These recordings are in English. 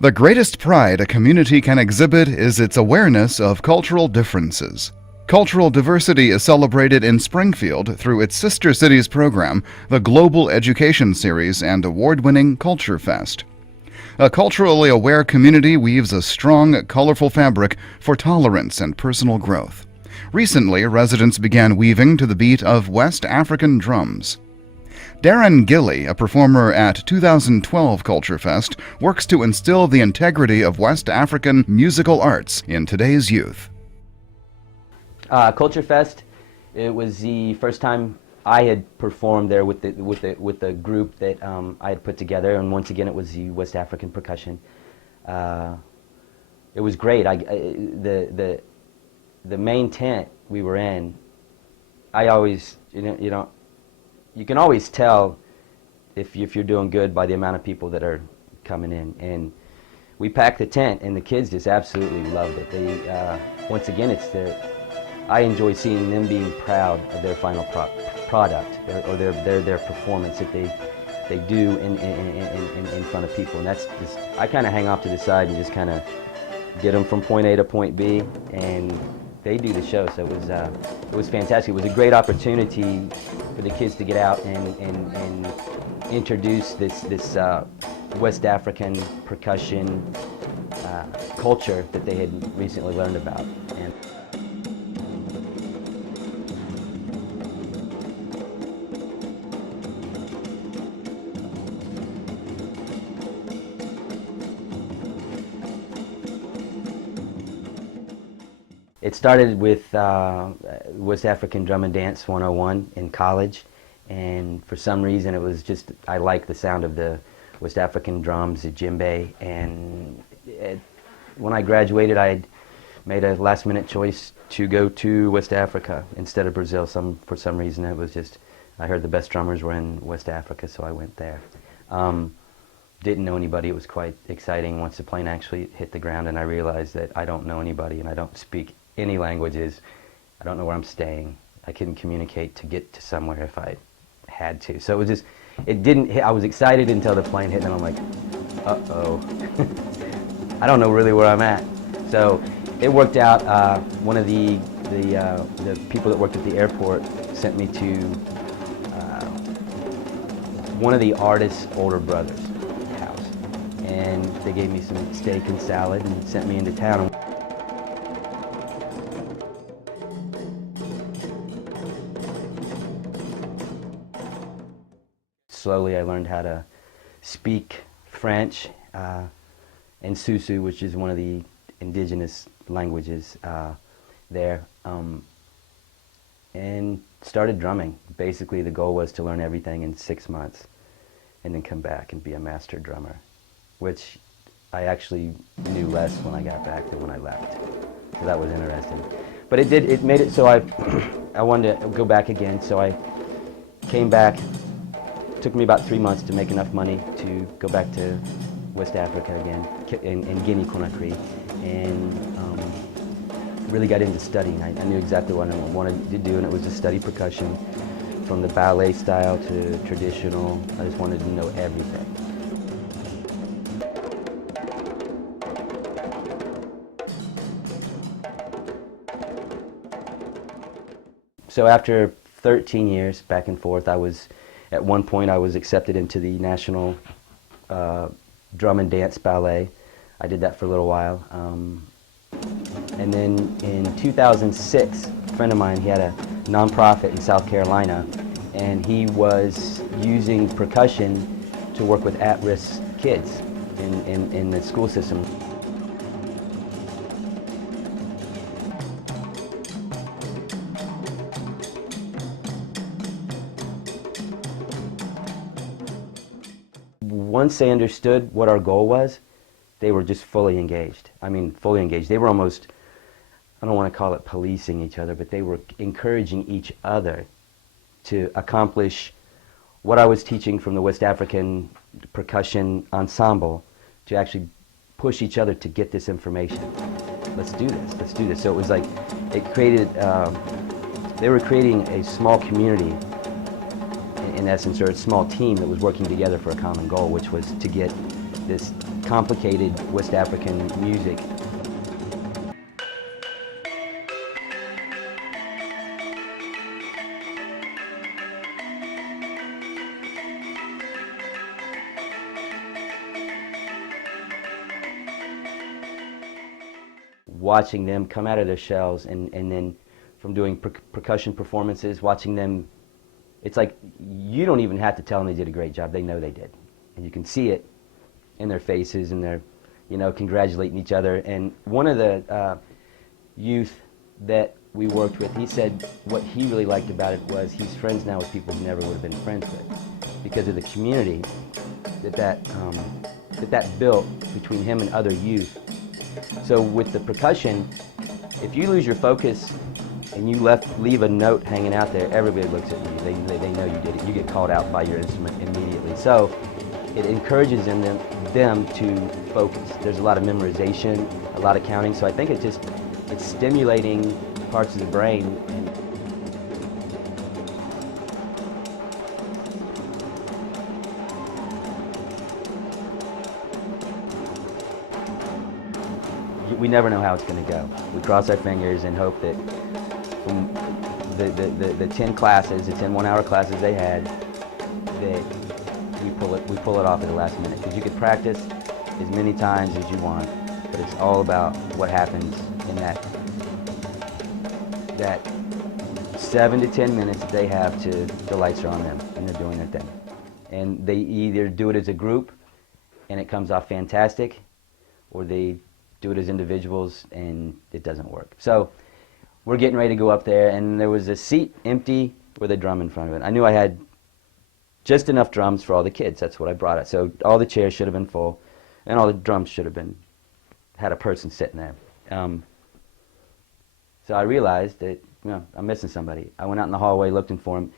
The greatest pride a community can exhibit is its awareness of cultural differences. Cultural diversity is celebrated in Springfield through its Sister Cities program, the Global Education Series and award-winning Culture Fest. A culturally aware community weaves a strong, colorful fabric for tolerance and personal growth. Recently, residents began weaving to the beat of West African drums. Darren Gilley, a performer at 2012 Culture Fest, works to instill the integrity of West African musical arts in today's youth. Culture Fest, it was the first time I had performed there with the group that I had put together, and once again it was the West African Percussion. It was great. The main tent we were in, I always, you can always tell if you're doing good by the amount of people that are coming in. And we packed the tent, and the kids just absolutely loved it. They, once again, I enjoy seeing them being proud of their final product or their performance that they do in front of people. And that's just, I kind of hang off to the side and just kind of get them from point A to point B, and they do the show. So it was fantastic. It was a great opportunity for the kids to get out and introduce this West African percussion culture that they had recently learned about. And it started with West African Drum and Dance 101 in college, and for some reason it was just, I liked the sound of the West African drums, the djembe, and when I graduated I had made a last minute choice to go to West Africa instead of Brazil. For some reason it was just, I heard the best drummers were in West Africa, so I went there. Didn't know anybody. It was quite exciting once the plane actually hit the ground and I realized that I don't know anybody and I don't speak any languages. I don't know where I'm staying. I couldn't communicate to get to somewhere if I had to. So it was just, it didn't hit. I was excited until the plane hit and I'm like, uh-oh. I don't know really where I'm at. So it worked out. One of the people that worked at the airport sent me to one of the artist's older brother's house, and they gave me some steak and salad and sent me into town. Slowly I learned how to speak French and Susu, which is one of the indigenous languages there, and started drumming. Basically the goal was to learn everything in 6 months and then come back and be a master drummer, which I actually knew less when I got back than when I left. So that was interesting. But it made it so I wanted to go back again, so I came back. It took me about 3 months to make enough money to go back to West Africa again, in Guinea-Conakry, and really got into studying. I knew exactly what I wanted to do, and it was to study percussion, from the ballet style to traditional. I just wanted to know everything. So after 13 years back and forth, at one point I was accepted into the National Drum and Dance Ballet. I did that for a little while. And then in 2006, a friend of mine, he had a nonprofit in South Carolina, and he was using percussion to work with at-risk kids in the school system. Once they understood what our goal was, they were just fully engaged. I mean, fully engaged. They were almost, I don't want to call it policing each other, but they were encouraging each other to accomplish what I was teaching from the West African Percussion Ensemble, to actually push each other to get this information. Let's do this, let's do this. So it was like, it created, they were creating a small community, in essence, or a small team that was working together for a common goal, which was to get this complicated West African music. Watching them come out of their shells, and then from doing percussion performances, watching them, it's like you don't even have to tell them they did a great job. They know they did. And you can see it in their faces, and they're, you know, congratulating each other. And one of the youth that we worked with, he said what he really liked about it was he's friends now with people he never would have been friends with because of the community that built between him and other youth. So with the percussion, if you lose your focus and you leave a note hanging out there, everybody looks at you. They know you did it. You get called out by your instrument immediately. So it encourages them to focus. There's a lot of memorization, a lot of counting. So I think it's stimulating parts of the brain. We never know how it's going to go. We cross our fingers and hope that from the 10 classes, the 10 one-hour classes they had, that we pull it off at the last minute. Because you could practice as many times as you want, but it's all about what happens in that 7 to 10 minutes that they have to the lights are on them and they're doing their thing. And they either do it as a group and it comes off fantastic, or they do it as individuals and it doesn't work. So we're getting ready to go up there, and there was a seat empty with a drum in front of it. I knew I had just enough drums for all the kids. That's what I brought it. So all the chairs should have been full, and all the drums should have had a person sitting there. So I realized that, you know, I'm missing somebody. I went out in the hallway looking for him.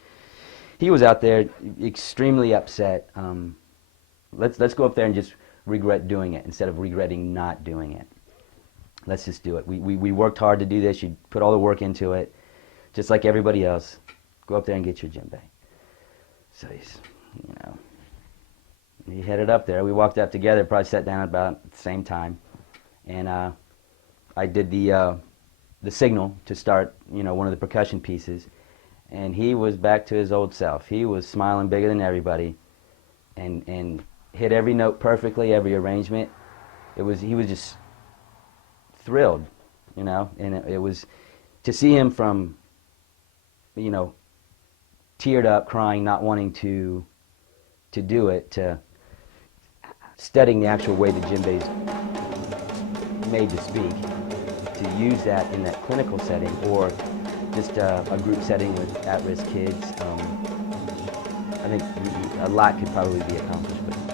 He was out there extremely upset. Let's go up there and just regret doing it instead of regretting not doing it. Let's just do it. We worked hard to do this. You put all the work into it, just like everybody else. Go up there and get your djembe. So he headed up there. We walked up together, probably sat down about the same time, and I did the signal to start, you know, one of the percussion pieces, and he was back to his old self. He was smiling bigger than everybody, and hit every note perfectly, every arrangement. He was just thrilled, you know, and it was to see him from, you know, teared up, crying, not wanting to do it, to studying the actual way the djembe is made to speak, to use that in that clinical setting or just a group setting with at-risk kids. I think a lot could probably be accomplished with it.